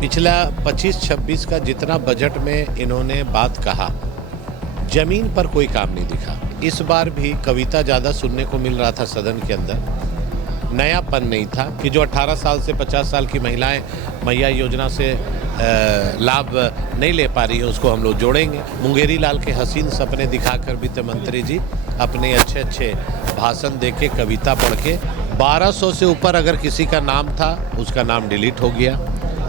पिछला 25-26 का जितना बजट में इन्होंने बात कहा, जमीन पर कोई काम नहीं दिखा। इस बार भी कविता ज़्यादा सुनने को मिल रहा था सदन के अंदर। नयापन नहीं था कि जो 18 साल से 50 साल की महिलाएं मैया योजना से लाभ नहीं ले पा रही हैं, उसको हम लोग जोड़ेंगे। मुंगेरी लाल के हसीन सपने दिखाकर वित्त मंत्री जी अपने अच्छे भाषण दे के, कविता पढ़ के 1200 से ऊपर अगर किसी का नाम था, उसका नाम डिलीट हो गया।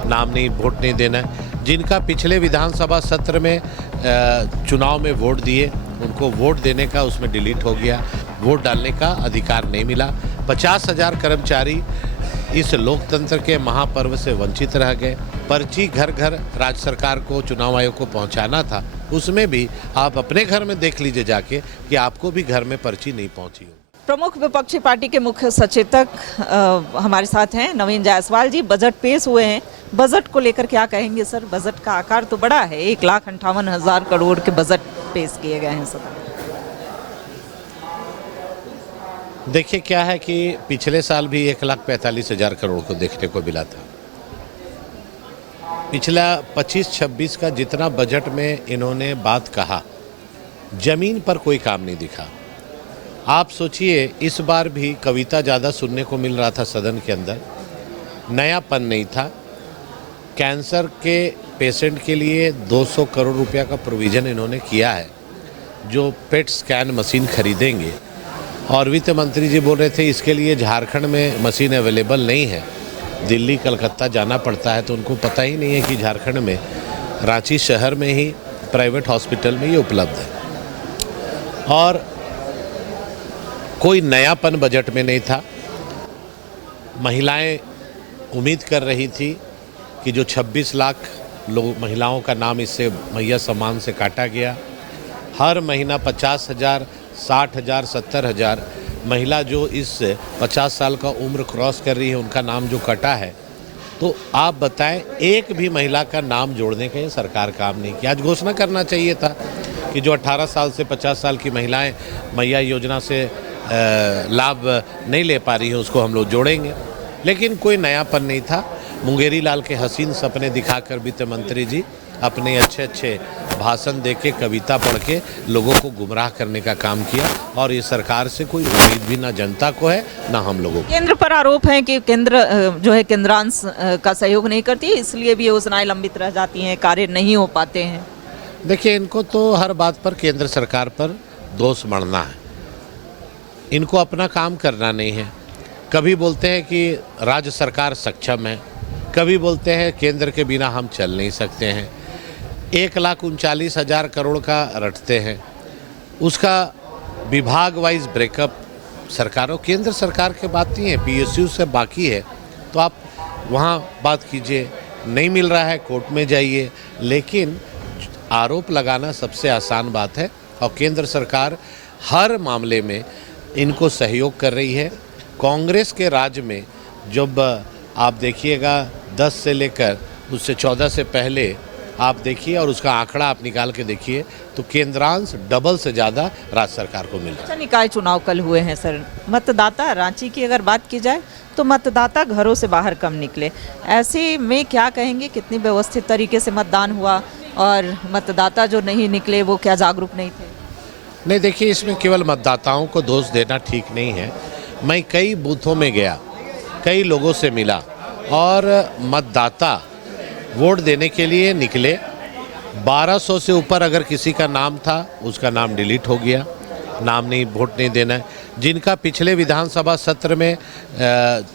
नाम नहीं, वोट नहीं देना है। जिनका पिछले विधानसभा सत्र में चुनाव में वोट दिए, उनको वोट देने का उसमें डिलीट हो गया। वोट डालने का अधिकार नहीं मिला। 50,000 कर्मचारी इस लोकतंत्र के महापर्व से वंचित रह गए। पर्ची घर घर राज्य सरकार को, चुनाव आयोग को पहुंचाना था, उसमें भी आप अपने घर में देख लीजिए जाके कि आपको भी घर में पर्ची नहीं पहुंची हो। प्रमुख विपक्षी पार्टी के मुख्य सचेतक हमारे साथ हैं नवीन जायसवाल जी। बजट पेश हुए हैं, बजट को लेकर क्या कहेंगे सर? बजट का आकार तो बड़ा है, 1,58,000 करोड़ के बजट पेश किए गए हैं सर। देखिए क्या है कि पिछले साल भी 1,45,000 करोड़ को देखने को मिला था। पिछला 25-26 का जितना बजट में इन्होंने बात कहा, जमीन पर कोई काम नहीं दिखा। आप सोचिए, इस बार भी कविता ज़्यादा सुनने को मिल रहा था सदन के अंदर। नयापन नहीं था। कैंसर के पेशेंट के लिए 200 करोड़ रुपया का प्रोविज़न इन्होंने किया है, जो पेट स्कैन मशीन खरीदेंगे। और वित्त मंत्री जी बोल रहे थे इसके लिए झारखंड में मशीन अवेलेबल नहीं है, दिल्ली कलकत्ता जाना पड़ता है। तो उनको पता ही नहीं है कि झारखंड में रांची शहर में ही प्राइवेट हॉस्पिटल में ये उपलब्ध है। और कोई नयापन बजट में नहीं था। महिलाएं उम्मीद कर रही थी कि जो 26 लाख महिलाओं का नाम इससे मैया सम्मान से काटा गया, हर महीना 50,000, 60,000, 70,000 महिला जो इस 50 साल का उम्र क्रॉस कर रही है, उनका नाम जो कटा है, तो आप बताएं, एक भी महिला का नाम जोड़ने का ये सरकार काम नहीं किया। आज घोषणा करना चाहिए था कि जो 18 साल से 50 साल की महिलाएं मैया योजना से लाभ नहीं ले पा रही हैं, उसको हम लोग जोड़ेंगे। लेकिन कोई नयापन नहीं था। मुंगेरी लाल के हसीन सपने दिखाकर वित्त मंत्री जी अपने अच्छे भाषण दे के, कविता पढ़ के लोगों को गुमराह करने का काम किया। और ये सरकार से कोई उम्मीद भी ना जनता को है, ना हम लोगों को। केंद्र पर आरोप है कि केंद्र जो है केंद्रांश का सहयोग नहीं करती है, इसलिए भी योजनाएं लंबित रह जाती हैं, कार्य नहीं हो पाते हैं। देखिए, इनको तो हर बात पर केंद्र सरकार पर दोष मढ़ना है। इनको अपना काम करना नहीं है। कभी बोलते हैं कि राज्य सरकार सक्षम है, कभी बोलते हैं केंद्र के बिना हम चल नहीं सकते हैं। 1,39,000 करोड़ का रटते हैं, उसका विभाग वाइज ब्रेकअप सरकारों, केंद्र सरकार के बात नहीं है, PSU से बाकी है। तो आप वहाँ बात कीजिए, नहीं मिल रहा है कोर्ट में जाइए। लेकिन आरोप लगाना सबसे आसान बात है, और केंद्र सरकार हर मामले में इनको सहयोग कर रही है। कांग्रेस के राज में जब आप देखिएगा 10 से लेकर उससे 14 से पहले आप देखिए, और उसका आंकड़ा आप निकाल के देखिए, तो केंद्रांश डबल से ज़्यादा राज्य सरकार को मिल रहा है। निकाय चुनाव कल हुए हैं सर। मतदाता, रांची की अगर बात की जाए तो मतदाता घरों से बाहर कम निकले। ऐसे में क्या कहेंगे, कितनी व्यवस्थित तरीके से मतदान हुआ, और मतदाता जो नहीं निकले वो क्या जागरूक नहीं थे? नहीं, देखिए, इसमें केवल मतदाताओं को दोष देना ठीक नहीं है। मैं कई बूथों में गया, कई लोगों से मिला, और मतदाता वोट देने के लिए निकले। 1200 से ऊपर अगर किसी का नाम था, उसका नाम डिलीट हो गया। नाम नहीं, वोट नहीं देना है। जिनका पिछले विधानसभा सत्र में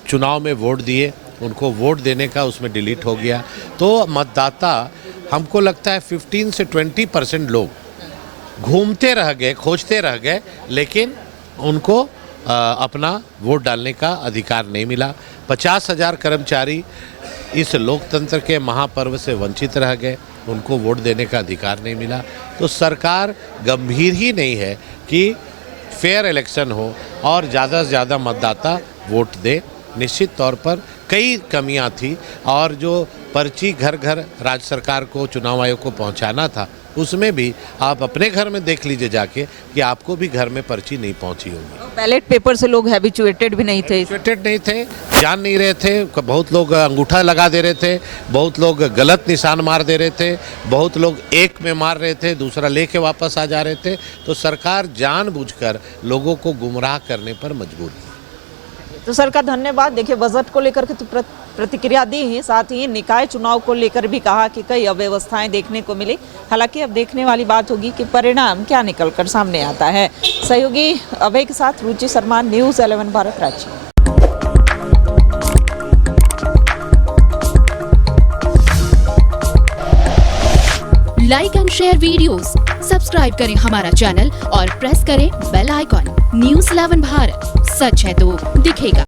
चुनाव में वोट दिए, उनको वोट देने का उसमें डिलीट हो गया। तो मतदाता, हमको लगता है 15 से 20% लोग घूमते रह गए, खोजते रह गए, लेकिन उनको अपना वोट डालने का अधिकार नहीं मिला। 50,000 कर्मचारी इस लोकतंत्र के महापर्व से वंचित रह गए, उनको वोट देने का अधिकार नहीं मिला। तो सरकार गंभीर ही नहीं है कि फेयर इलेक्शन हो और ज़्यादा से ज़्यादा मतदाता वोट दे। निश्चित तौर पर कई कमियां थी और जो पर्ची घर घर राज्य सरकार को चुनाव आयोग को पहुंचाना था उसमें भी आप अपने घर में देख लीजिए जाके कि आपको भी घर में पर्ची नहीं पहुंची होगी। बैलेट पेपर से लोग हैबिचुएटेड भी नहीं थे। एजुकेटेड नहीं थे, जान नहीं रहे थे, बहुत लोग अंगूठा लगा दे रहे थे, बहुत लोग गलत निशान मार दे रहे थे, बहुत लोग एक में मार रहे थे, दूसरा लेके वापस आ जा रहे थे। तो सरकार जानबूझकर लोगों को गुमराह करने पर मजबूर थी। तो सर का धन्यवाद। देखिए, बजट को लेकर के तो प्रतिक्रिया दी ही, साथ ही निकाय चुनाव को लेकर भी कहा कि कई अव्यवस्थाएं देखने को मिली। हालांकि अब देखने वाली बात होगी कि परिणाम क्या निकलकर सामने आता है। सहयोगी अभय के साथ Ruchi Sharma, news 11 Bharat, Ranchi. Like and share videos, subscribe करें हमारा चैनल और प्रेस करें बेल आइकॉन। न्यूज़ 11 भारत, सच है तो दिखेगा।